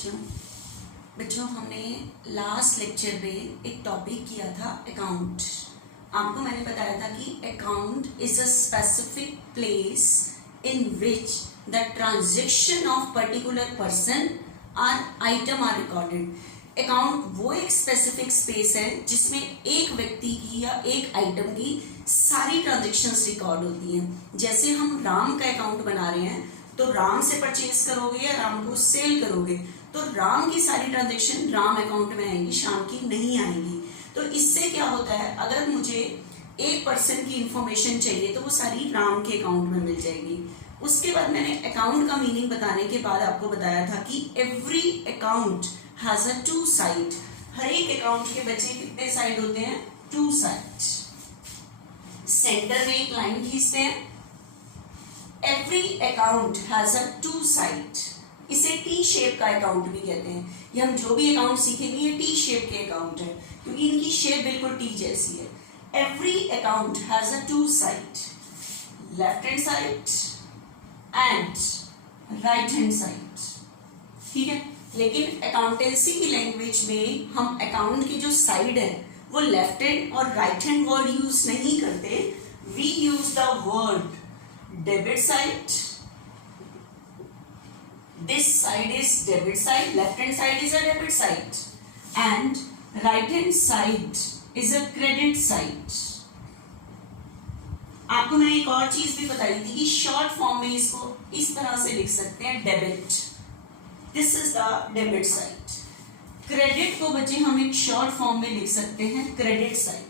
बच्चों बच्चों हमने लास्ट लेक्चर में एक टॉपिक किया था अकाउंट। आपको मैंने बताया था कि account is a specific place in which the transaction of particular person और आइटम आर रिकॉर्डेड। अकाउंट वो एक स्पेसिफिक स्पेस है जिसमें एक व्यक्ति की या एक आइटम की सारी ट्रांजेक्शन्स रिकॉर्ड होती हैं। जैसे हम राम का अकाउंट बना रहे हैं तो राम से परचेज करोगे या राम को सेल करोगे तो राम की सारी ट्रांजेक्शन राम अकाउंट में आएंगी, श्याम की नहीं आएंगी। तो इससे क्या होता है, अगर मुझे एक पर्सन की इंफॉर्मेशन चाहिए तो वो सारी राम के अकाउंट में मिल जाएगी। उसके बाद मैंने अकाउंट का मीनिंग बताने के बाद आपको बताया था कि every account has a two side. हर एक अकाउंट के बच्चे कितने साइड होते हैं? To side. सेंटर में एक लाइन खींचते हैं। Every account has a two side. इसे टी शेप का अकाउंट भी कहते हैं। ये हम जो भी अकाउंट सीखेंगे ये टी शेप के अकाउंट है क्योंकि इनकी शेप बिल्कुल टी जैसी है। Every account has a two side, left hand side and right hand side. ठीक है, लेकिन अकाउंटेंसी की लैंग्वेज में हम अकाउंट की जो साइड है वो लेफ्ट हैंड और राइट हैंड वर्ड यूज नहीं करते। We use the word debit side. This side is debit side, left hand side is a debit side and right hand side is a credit side. आपको मैंने एक और चीज भी बताई थी कि शॉर्ट फॉर्म में इसको इस तरह से लिख सकते हैं, debit. This is the debit side. Credit को बच्चे हम एक शॉर्ट फॉर्म में लिख सकते हैं, credit side.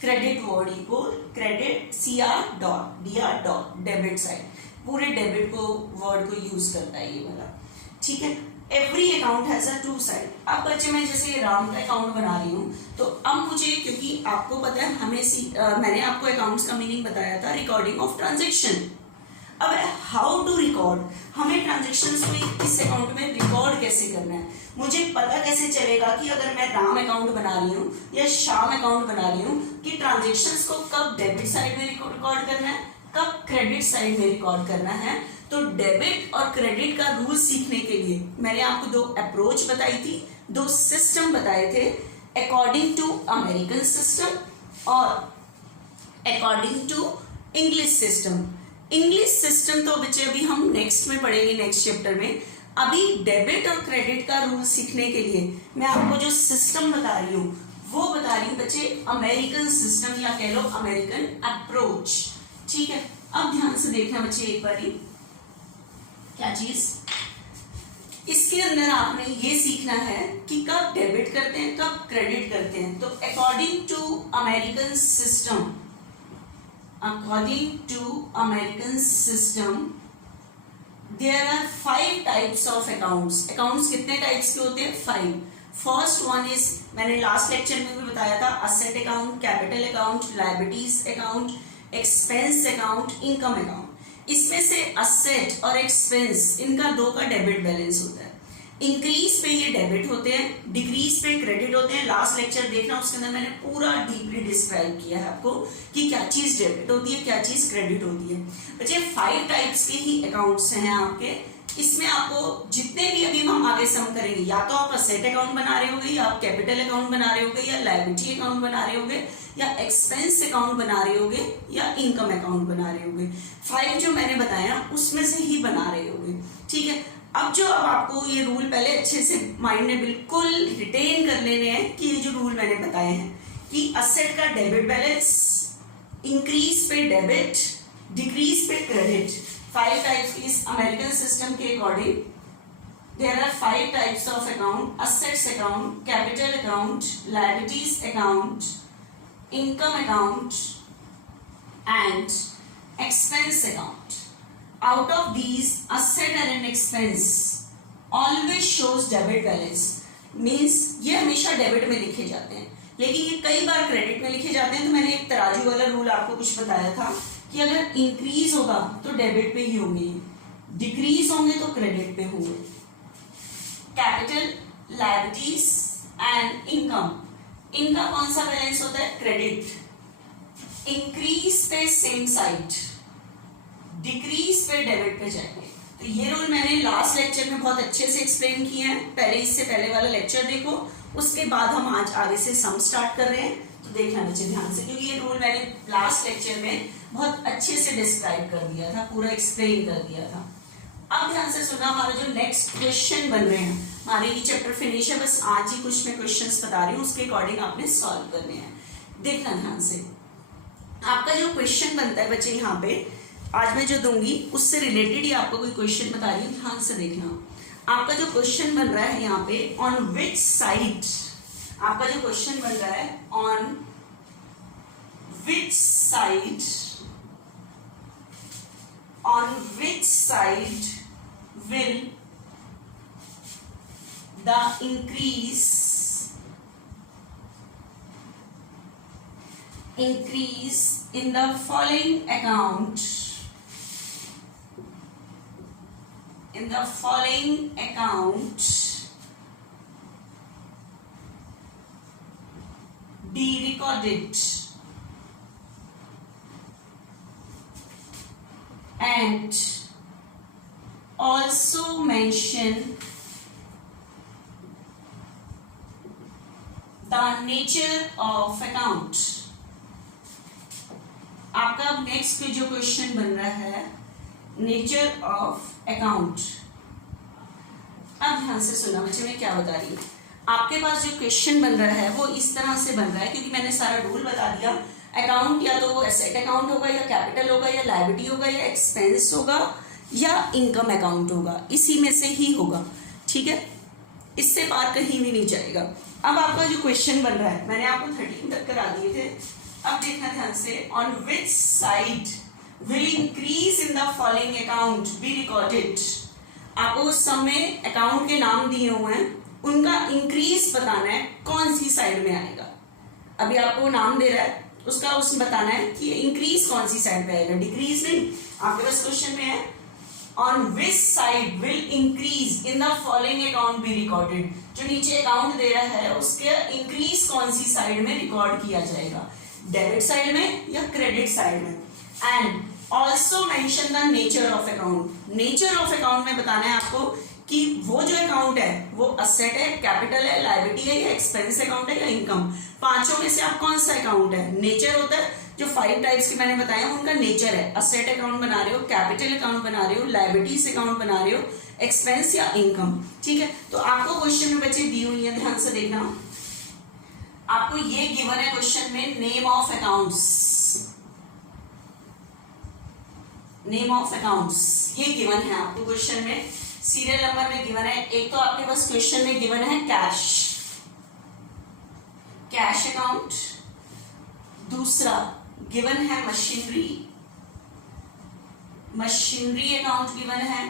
Credit word equal credit CR.DR. Debit side पूरे डेबिट को वर्ड को यूज करता है ये वाला। ठीक है, every account has a two side. अब बच्चे मैं जैसे राम का अकाउंट बना रही हूँ तो अब मुझे, क्योंकि आपको पता है हमें मैंने आपको अकाउंट्स का मीनिंग बताया था रिकॉर्डिंग ऑफ ट्रांजेक्शन। अब हाउ टू रिकॉर्ड, हमें ट्रांजेक्शन्स को इस अकाउंट में रिकॉर्ड कैसे करना है। मुझे पता कैसे चलेगा कि अगर मैं राम अकाउंट बना रही हूँ या श्याम अकाउंट बना रही हूँ कि ट्रांजेक्शन्स को कब डेबिट साइड में रिकॉर्ड करना है, कब क्रेडिट साइड में रिकॉर्ड करना है। तो डेबिट और क्रेडिट का रूल सीखने के लिए मैंने आपको दो अप्रोच बताई थी, दो सिस्टम बताए थे, अकॉर्डिंग टू अमेरिकन सिस्टम और according to English system. English system तो बच्चे अभी हम नेक्स्ट में पढ़ेंगे, नेक्स्ट चैप्टर में। अभी डेबिट और क्रेडिट का रूल सीखने के लिए मैं आपको जो सिस्टम बता रही हूँ वो बता रही हूँ बच्चे अमेरिकन सिस्टम या कह लो अमेरिकन अप्रोच। ठीक है, अब ध्यान से देखना बच्चे एक बार, क्या चीज इसके अंदर आपने ये सीखना है कि कब डेबिट करते हैं कब क्रेडिट करते हैं। तो according to American system, according to American system there are 5 types of accounts. Accounts कितने टाइप्स के होते हैं? 5। फर्स्ट वन इज, मैंने लास्ट लेक्चर में भी बताया था, asset account, capital account, liabilities account, expense account, income account. इसमें से असेट और एक्सपेंस इनका दो का डेबिट बैलेंस होता है। इंक्रीज पे ये डेबिट होते हैं, डिक्रीज पे क्रेडिट होते हैं। लास्ट लेक्चर देखना, उसके अंदर मैंने पूरा डीपली डिस्क्राइब किया है आपको कि क्या चीज डेबिट होती है क्या चीज क्रेडिट होती है। बच्चे 5 टाइप्स के ही अकाउंट्स हैं आपके। इसमें आपको जितने भी अभी हम आगे सम करेंगे, या तो आप असेट अकाउंट बना रहे होगे या आप कैपिटल अकाउंट बना रहे होगे या लायबिलिटी अकाउंट बना रहे होगे या एक्सपेंस अकाउंट बना रहे होगे या इनकम अकाउंट बना रहे होगे। 5 जो मैंने बताया उसमें से ही बना रहे होगे। ठीक है, अब आपको ये रूल पहले अच्छे से माइंड में बिल्कुल रिटेन कर लेने हैं कि ये जो रूल मैंने बताए हैं कि असेट का डेबिट बैलेंस, इंक्रीज पे डेबिट, डिक्रीज पे क्रेडिट। 5 टाइप्स इस अमेरिकन सिस्टम के according there are 5 types of account: assets account, capital account, liabilities account, income account and expense account. Out of these, asset and expense always shows debit balance. Means ये हमेशा debit में लिखे जाते हैं लेकिन ये कई बार क्रेडिट में लिखे जाते हैं। तो मैंने एक तराजू वाला रूल आपको कुछ बताया था कि अगर इंक्रीज होगा तो डेबिट पे ही होंगे, डिक्रीज होंगे तो क्रेडिट पे होंगे। कैपिटल, लायबिलिटीज एंड इनकम, इनका कौन सा बैलेंस होता है? क्रेडिट। इंक्रीज पे सेम साइड, डिक्रीज पे डेबिट पे जाएंगे। तो ये रूल मैंने लास्ट लेक्चर में बहुत अच्छे से एक्सप्लेन किए हैं, पहले इससे पहले वाला लेक्चर देखो, उसके बाद हम आज आगे से सम स्टार्ट कर रहे हैं, तो देख लेना चाहिए ध्यान से, क्योंकि ये रूल मैंने लास्ट लेक्चर में बहुत अच्छे से डिस्क्राइब कर दिया था, पूरा एक्सप्लेन कर दिया था। अब ध्यान से सुना, हमारा जो नेक्स्ट क्वेश्चन बन रहे हैं, हमारे ये चैप्टर फिनिश है, बस आज ही कुछ मैं क्वेश्चंस बता रही हूँ, उसके अकॉर्डिंग आपने सॉल्व करने हैं। देखना ध्यान से, आपका जो क्वेश्चन बनता है बच्चे यहाँ पे आज मैं जो दूंगी उससे रिलेटेड ही आपको कोई क्वेश्चन बता रही हूँ, ध्यान से देखना। आपका जो क्वेश्चन बन रहा है यहाँ पे, ऑन विच साइड, आपका जो क्वेश्चन बन रहा है on which side, on which side will the increase in the following account be recorded, and also mention the nature of account। आपका नेक्स्ट पे जो क्वेश्चन बन रहा है, नेचर ऑफ अकाउंट। अब ध्यान से सुना बच्चे, मैं क्या बता रही हूँ। आपके पास जो क्वेश्चन बन रहा है वो इस तरह से बन रहा है, क्योंकि मैंने सारा रूल बता दिया। अकाउंट या तो एसेट अकाउंट होगा, या कैपिटल होगा, या लायबिलिटी होगा, या एक्सपेंस होगा, या इनकम अकाउंट होगा, इसी में से ही होगा, ठीक है, इससे पार कहीं भी नहीं जाएगा। अब आपका जो क्वेश्चन बन रहा है, मैंने आपको 13 तक करा दिए थे, अब देखना ध्यान से, on which side will increase in the following account be recorded. आपको उस समय अकाउंट के नाम दिए हुए हैं, उनका इंक्रीज बताना है, कौन सी साइड में आएगा। अभी आपको नाम दे रहा है, उसका उसमें बताना है कि इंक्रीज कौन सी साइड पे आएगा, डिक्रीज नहीं। आपके पास क्वेश्चन में है, on which side will increase in the following account be recorded. जो नीचे अकाउंट दे रहा है उसके इंक्रीज कौन सी साइड में रिकॉर्ड किया जाएगा, डेबिट साइड में या क्रेडिट साइड में। And also mention the nature of account. Nature of account में बताना है आपको कि वो जो अकाउंट है वो असेट है, कैपिटल है, लायबिलिटी है, या एक्सपेंस अकाउंट है, या इनकम। पांचों में से आप कौन सा अकाउंट है। नेचर होता है, जो 5 टाइप्स के मैंने बताया उनका नेचर है, असेट अकाउंट बना रहे हो, कैपिटल अकाउंट बना रहे हो, लायबिलिटीज अकाउंट बना रहे हो, एक्सपेंस या इनकम, ठीक है। तो आपको क्वेश्चन में बच्चे दी हुई है, ध्यान से देखना। आपको ये गिवन है क्वेश्चन में, name of accounts, name of accounts ये गिवन है आपको क्वेश्चन में, सीरियल नंबर में गिवन है। एक तो आपके पास क्वेश्चन में गिवन है कैश, कैश अकाउंट, दूसरा गिवन है मशीनरी, मशीनरी अकाउंट गिवन है।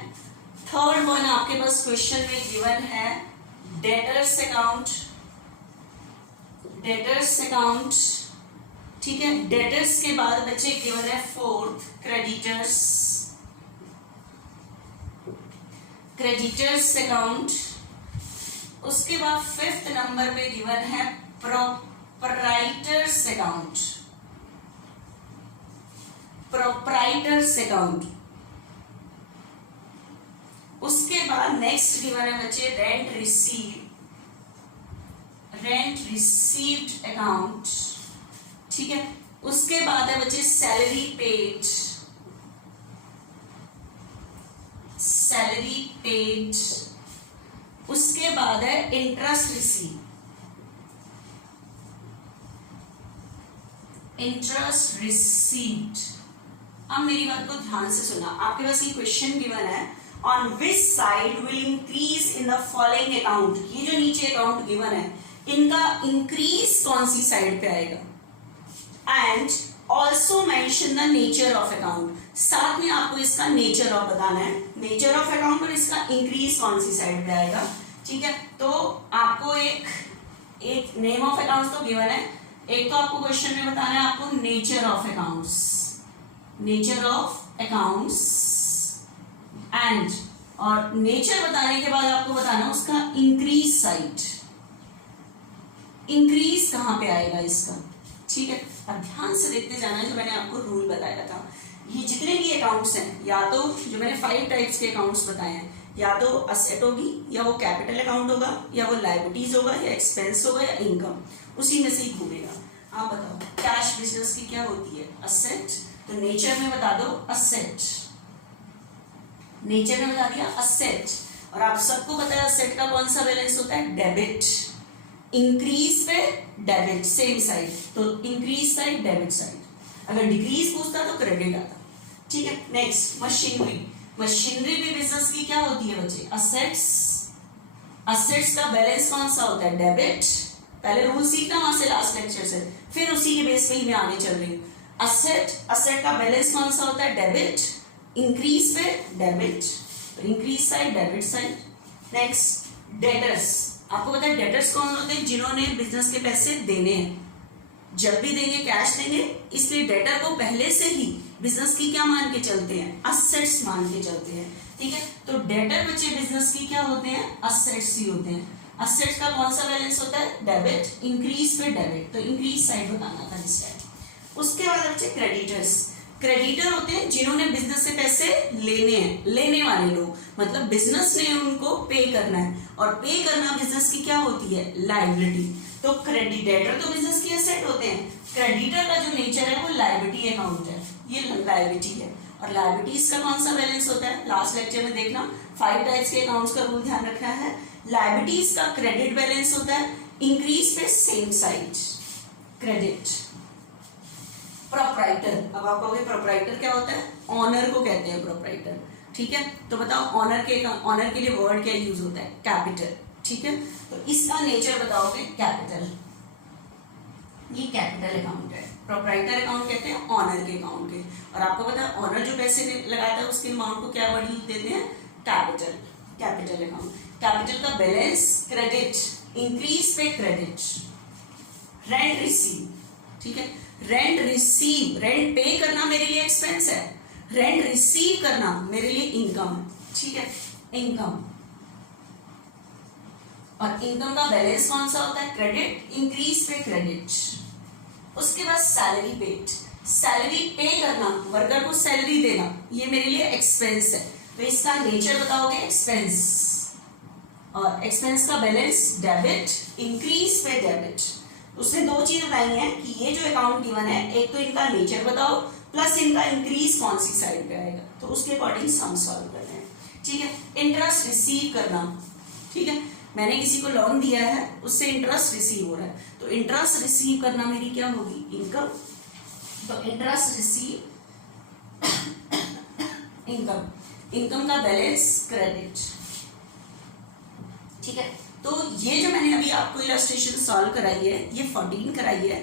थर्ड वन आपके पास क्वेश्चन में गिवन है डेटर्स अकाउंट, डेटर्स अकाउंट, ठीक है। डेटर्स के बाद बच्चे गिवन है फोर्थ क्रेडिटर्स, क्रेडिटर्स अकाउंट। उसके बाद फिफ्थ नंबर पे गिवन है प्रोप्राइटर्स अकाउंट, प्रोप्राइटर्स अकाउंट। उसके बाद नेक्स्ट गिवन है बच्चे rent receive, rent received account, ठीक है। उसके बाद है बच्चे सैलरी पेड, सैलरी पेड। उसके बाद है इंटरेस्ट रिसीव, इंटरेस्ट रिसीव्ड। अब मेरी बात को ध्यान से सुना, आपके पास ये क्वेश्चन गिवन है, on which side will increase in the following account. ये जो नीचे अकाउंट गिवन है इनका इंक्रीज कौन सी साइड पे आएगा, and also mention the nature of account. साथ में आपको इसका नेचर ऑफ बताना है, नेचर ऑफ अकाउंट और इसका इंक्रीज कौन सी साइड पे आएगा, ठीक है। तो आपको एक नेम ऑफ अकाउंट्स तो गिवन है, एक तो आपको क्वेश्चन में बताना है आपको nature of accounts, nature of accounts, and और नेचर बताने के बाद आपको बताना उसका इंक्रीज साइड, इंक्रीज कहां पे आएगा इसका, ठीक है। अब ध्यान से देखते जाना है, जो मैंने आपको रूल बताया था। ये जितने भी अकाउंट्स हैं, या तो जो मैंने 5 टाइप्स के अकाउंट्स बताए हैं, या तो असेट होगी, या वो कैपिटल अकाउंट होगा, या वो लायबिलिटीज होगा, या एक्सपेंस होगा, या इनकम, उसी में से ही घूमेगा। आप बताओ कैश बिजनेस की क्या होती है? असेट। तो नेचर में बता दो असेट, नेचर में बता दिया असेट। और आप सबको पता है असेट का कौन सा बैलेंस होता है? डेबिट। इंक्रीज पे डेबिट, सेम साइड, तो इंक्रीज साइड डेबिट साइड। अगर डिक्रीज पूछता तो क्रेडिट आता। ठीक है, नेक्स्ट मशीनरी। मशीनरी भी बिजनेस की क्या होती है बच्चे? असेट्स। असेट्स का बैलेंस कौन सा होता है? डेबिट। पहले रूल सीखना वहां से, लास्ट लेक्चर से, फिर उसी के बेस पे ही मैं आगे चल रही हूँ। असेट का बैलेंस कौन सा होता है? डेबिट। इंक्रीज पे डेबिट, तो increase side debit side. Next debtors. आपको पता है डेटर्स कौन होते हैं? जिन्होंने बिजनेस के पैसे देने हैं, जब भी देंगे कैश देंगे, इसलिए डेटर को पहले से ही बिजनेस की क्या मान के चलते हैं? असेट्स मान के चलते हैं। ठीक है, तो डेटर बच्चे बिजनेस की क्या होते हैं? असेट्स ही होते हैं। असेट्स का कौन सा बैलेंस होता है? डेबिट। इंक्रीज पे डेबिट, तो इंक्रीज साइड बताना था इस टाइम। उसके बाद बच्चे क्रेडिटर्स। क्रेडिटर होते हैं जिन्होंने बिजनेस से पैसे लेने हैं, लेने वाले लोग, मतलब बिजनेस ने उनको पे करना है, और पे करना बिजनेस की क्या होती है? लायबिलिटी। तो क्रेडिटर तो बिजनेस की एसेट होते हैं, क्रेडिटर का जो नेचर है वो लायबिलिटी अकाउंट है, ये लायबिलिटी है। और लायबिलिटीज का कौन सा बैलेंस होता है? लास्ट लेक्चर में देखना 5 टाइप्स के अकाउंट्स का रूल ध्यान रखना है। लायबिलिटीज का क्रेडिट बैलेंस होता है इंक्रीज पे सेम साइड क्रेडिट। प्रोप्राइटर, अब आप कहोगे प्रोप्राइटर क्या होता है? ऑनर को कहते हैं प्रोप्राइटर। ठीक है, तो बताओ ऑनर के लिए वर्ड क्या यूज होता है? कैपिटल। ठीक है, तो इसका नेचर बताओगे कैपिटल, ये कैपिटल अकाउंट है। प्रोप्राइटर अकाउंट कहते हैं ऑनर के अकाउंट के। और आपको पता है ऑनर जो पैसे लगाता है उसके अमाउंट को क्या वर्ड यूज देते हैं? कैपिटल। Capital account. कैपिटल का बैलेंस क्रेडिट, इंक्रीज पे क्रेडिट। रेंट रिसीव, ठीक है, रेंट रिसीव, रेंट पे करना मेरे लिए एक्सपेंस है, रेंट रिसीव करना मेरे लिए इनकम है। ठीक है, इनकम। और इनकम का बैलेंस कौन सा होता है? क्रेडिट। इंक्रीज पे क्रेडिट। उसके बाद सैलरी पेड, सैलरी पे करना, वर्कर को सैलरी देना, ये मेरे लिए एक्सपेंस है, तो इसका नेचर बताओगे एक्सपेंस। और एक्सपेंस का बैलेंस डेबिट, इंक्रीज पे डेबिट। उसने 2 चीज बताई है कि ये जो अकाउंट गिवन है, एक तो इनका नेचर बताओ, प्लस इनका इंक्रीज कौन सी साइड पे आएगा, तो उसके अकॉर्डिंग सम सॉल्व करते हैं। ठीक है, इंटरेस्ट रिसीव करना। ठीक है, मैंने किसी को लोन दिया है, उससे इंटरेस्ट रिसीव हो रहा है, तो इंटरेस्ट रिसीव करना मेरी क्या होगी? इनकम। तो इंटरेस्ट रिसीव इनकम, इनकम का बैलेंस क्रेडिट। ठीक है, तो ये जो मैंने अभी आपको इलस्ट्रेशन सॉल्व कराई है, ये 14 कराई है,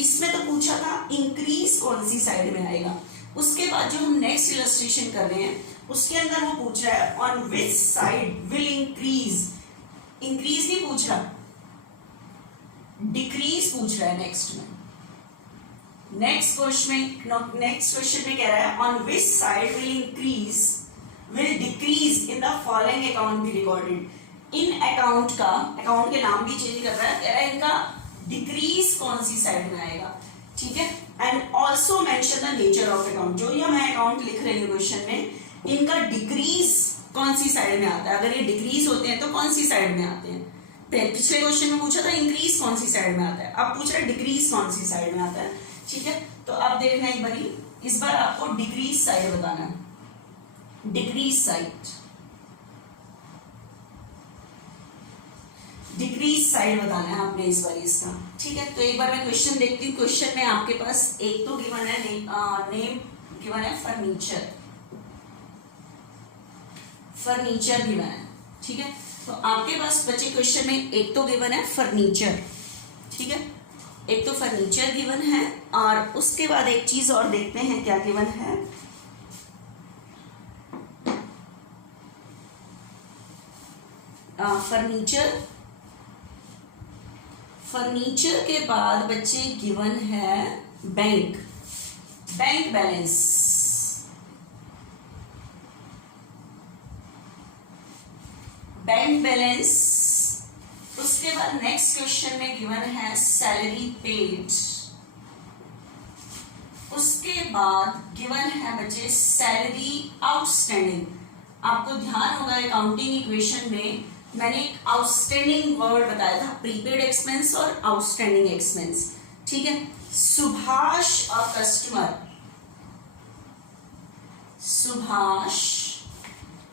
इसमें तो पूछा था इंक्रीज कौन सी साइड में आएगा। उसके बाद जो हम नेक्स्ट इलस्ट्रेशन कर रहे हैं, उसके अंदर वो पूछ रहा है on which side will increase, increase नहीं पूछ रहा, डिक्रीज पूछ रहा है नेक्स्ट में। नेक्स्ट क्वेश्चन में कह रहा है on which side will increase will decrease in the following account be recorded. In account का, अकाउंट के नाम भी चेंज कर रहा है, कह रहा है इनका डिक्रीज कौन सी साइड में आएगा। ठीक है, and also mention the nature of account, जो ये मैं अकाउंट लिख रही हूँ क्वेश्चन में, इनका डिक्रीज कौन सी साइड में आता है, अगर ये डिक्रीज होते हैं तो कौन सी साइड में आते हैं। पिछले क्वेश्चन में पूछा था इंक्रीज कौन सी साइड में आता है, अब पूछ रहा है डिक्रीज कौन सी साइड में आता है। ठीक है, तो अब देखना एक बारी, इस बार आपको डिक्रीज साइड बताना है, डिक्रीज साइड, डिक्रीज साइड बताना है आपने इस बार इसका। ठीक है, तो एक बार मैं क्वेश्चन देखती हूँ। क्वेश्चन में आपके पास एक तो गिवन है नेम गिवन है फर्नीचर, फर्नीचर गिवन है। ठीक है, तो आपके पास बच्चे क्वेश्चन में एक तो गिवन है फर्नीचर। ठीक है, एक तो फर्नीचर गिवन है, और उसके बाद एक चीज और देखते हैं क्या गिवन है। फर्नीचर, फर्नीचर के बाद बच्चे गिवन है bank, bank balance, bank balance. उसके बाद नेक्स्ट क्वेश्चन में गिवन है सैलरी पेड, उसके बाद गिवन है बच्चे सैलरी आउटस्टैंडिंग। आपको ध्यान होगा अकाउंटिंग इक्वेशन में मैंने एक आउटस्टैंडिंग वर्ड बताया था, प्रीपेड एक्सपेंस और आउटस्टैंडिंग एक्सपेंस। ठीक है, Subhash a customer, Subhash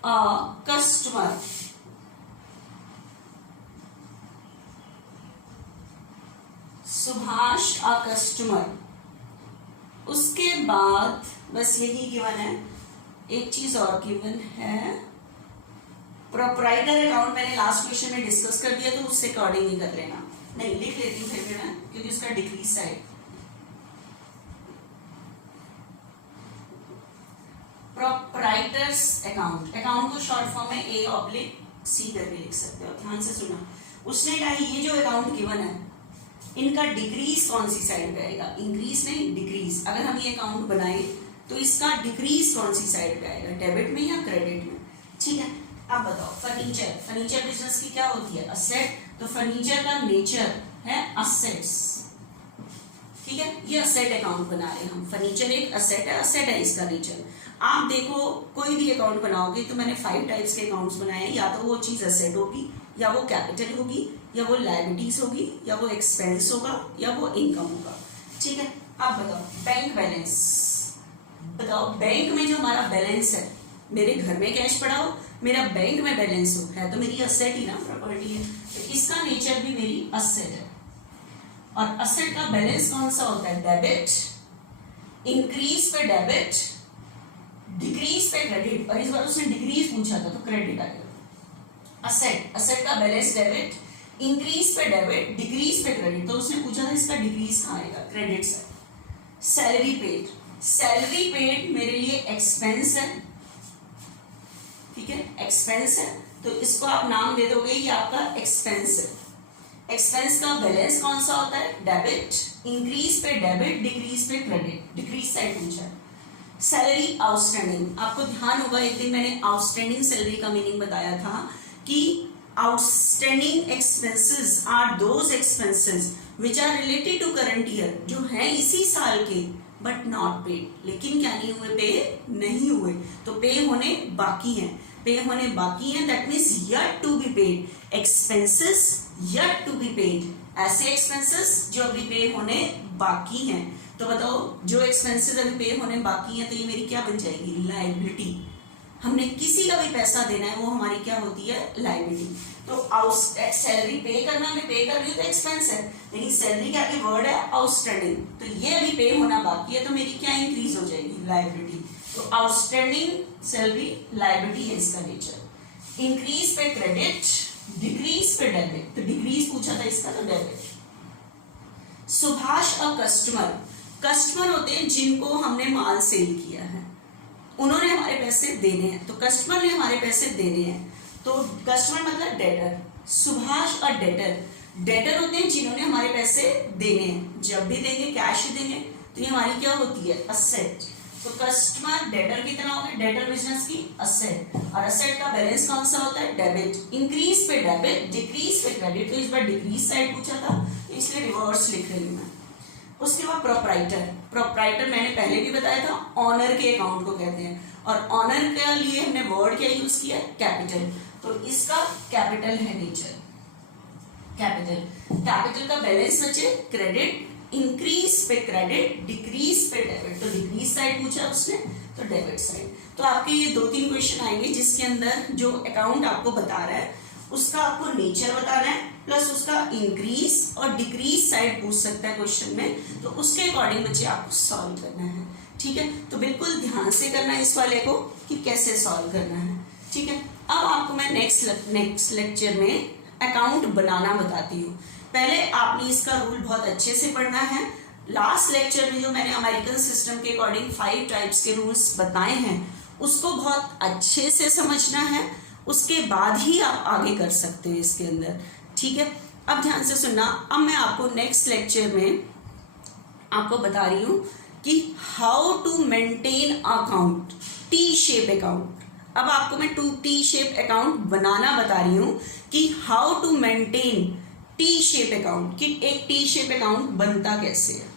a customer, Subhash a customer. उसके बाद बस यही गिवन है, एक चीज और गिवन है प्रोप्राइटर अकाउंट। मैंने लास्ट क्वेश्चन में डिस्कस कर दिया तो उससे अकॉर्डिंग ही कर लेना, नहीं लिख लेती हूँ फिर भी मैं, क्योंकि उसका decrease side. Proprietors account, account को शॉर्ट फॉर्म में A/C करके लिख सकते हो। ध्यान से सुना, उसने कहा ये जो अकाउंट गिवन है इनका डिक्रीज कौन सी साइड पे आएगा, इंक्रीज नहीं डिक्रीज। अगर हम ये अकाउंट बनाए तो इसका डिक्रीज कौन सी साइड पे आएगा, डेबिट में या क्रेडिट में। ठीक है, अब बताओ फर्नीचर, फर्नीचर बिजनेस की क्या होती है, असेट। तो फर्नीचर का नेचर है असेट्स। ठीक है, ये असेट अकाउंट बना रहे हैं हम, फर्नीचर एक असेट है, असेट है इसका नेचर। आप देखो कोई भी अकाउंट बनाओगे तो मैंने 5 टाइप्स के अकाउंट्स बनाए हैं, या तो वो चीज असेट होगी, या वो कैपिटल होगी, या वो लायबिलिटीज होगी, या वो एक्सपेंस होगा, या वो इनकम होगा। ठीक है, अब बताओ बैंक बैलेंस, बताओ बैंक में जो हमारा बैलेंस है, मेरे घर में कैश पड़ा हो, मेरा बैंक में बैलेंस हो, है तो मेरी असेट ही ना, प्रॉपर्टी है, तो इसका नेचर भी मेरी असेट है। और असेट का बैलेंस कौन सा होता है, डेबिट, इंक्रीज पे डेबिट, डिक्रीज पे क्रेडिट। और इस बार उसने डिक्रीज पूछा था तो क्रेडिट आ गया। असेट, असेट का बैलेंस डेबिट, इंक्रीज पे डेबिट, डिक्रीज पे क्रेडिट, तो उसने पूछा था इसका डिक्रीज कहाँ आएगा, credit side. Salary paid, salary paid मेरे लिए एक्सपेंस है। ठीक है, एक्सपेंस है तो इसको आप नाम दे दोगे ये आपका एक्सपेंस है। एक्सपेंस का बैलेंस कौन सा होता है, डेबिट, इंक्रीज पे डेबिट, डिक्रीज पे क्रेडिट, डिक्रीज साइड पूछा है। सैलरी आउटस्टैंडिंग, आपको ध्यान होगा एक दिन मैंने आउटस्टैंडिंग सैलरी का मीनिंग बताया था कि outstanding expenses are those expenses which are related to current year, जो है इसी साल के बट नॉट पेड, लेकिन क्या नहीं हुए, पे नहीं हुए, तो पे होने बाकी हैं, पे होने बाकी हैं, that means yet to be paid. Expenses yet to be paid, ऐसे एक्सपेंसेस जो अभी पे होने बाकी हैं। तो बताओ जो एक्सपेंसेस अभी पे होने बाकी हैं तो ये मेरी क्या बन जाएगी, लायबिलिटी। हमने किसी का भी पैसा देना है वो हमारी क्या होती है, लायबिलिटी। तो सैलरी पे करना, मैं पे कर रही हूँ तो एक्सपेंस है, लेकिन सैलरी के आगे वर्ड है आउटस्टैंडिंग, तो ये अभी पे होना बाकी है तो मेरी क्या इंक्रीज हो जाएगी, लायबिलिटी। तो आउटस्टैंडिंग सैलरी लायबिलिटी है इसका नेचर। इंक्रीज पे क्रेडिट, डिक्रीज पे डेबिट, तो डिक्रीज पूछा था इसका तो debit. Subhash a customer, customer होते हैं जिनको हमने माल सेल किया है, उन्होंने हमारे पैसे देने हैं, तो कस्टमर ने हमारे पैसे देने हैं, तो कस्टमर मतलब डेटर। सुभाष और डेटर, डेटर होते हैं जिन्होंने हमारे पैसे देने हैं, जब भी देंगे कैश देंगे, तो ये हमारी क्या होती है, असेट। तो कस्टमर डेटर कितना हो गया, डेटर बिजनेस की असेट, और असेट का बैलेंस कौन सा होता है, डेबिट, इंक्रीज पे डेबिट, डिक्रीज पे क्रेडिट, तो इस बार डिक्रीज साइड पूछा था इसलिए रिवर्स लिख रही हूं मैं। उसके बाद प्रोप्राइटर, प्रोप्राइटर मैंने पहले भी बताया था ऑनर के अकाउंट को कहते हैं, और ऑनर के लिए हमने वर्ड क्या यूज किया है, कैपिटल, तो इसका कैपिटल है नेचर, कैपिटल। कैपिटल का बैलेंस बचे क्रेडिट, इंक्रीज पे क्रेडिट, डिक्रीज पे डेबिट, तो डिक्रीज साइड पूछा उसने तो डेबिट साइड। तो आपके ये 2-3 क्वेश्चन आएंगे जिसके अंदर जो अकाउंट आपको बता रहा है उसका आपको नेचर बताना है, प्लस उसका इंक्रीज और डिक्रीज साइड पूछ सकता है क्वेश्चन में, तो उसके अकॉर्डिंग बच्चे आपको सॉल्व करना है। ठीक है, तो बिल्कुल ध्यान से करना है इस वाले को कि कैसे सॉल्व करना है। ठीक है, अब आपको मैं नेक्स्ट लेक्चर में अकाउंट बनाना बताती हूँ। पहले आपने इसका रूल बहुत अच्छे से पढ़ना है। लास्ट लेक्चर में जो मैंने अमेरिकन सिस्टम के अकॉर्डिंग 5 टाइप्स के रूल्स बताए हैं उसको बहुत अच्छे से समझना है, उसके बाद ही आप आगे कर सकते हैं इसके अंदर। ठीक है, अब ध्यान से सुनना। अब मैं आपको नेक्स्ट लेक्चर में आपको बता रही हूँ कि how to maintain account, T shape account. अब आपको मैं टी शेप अकाउंट बनाना बता रही हूँ कि how to maintain T shape account, कि एक टी शेप अकाउंट बनता कैसे है।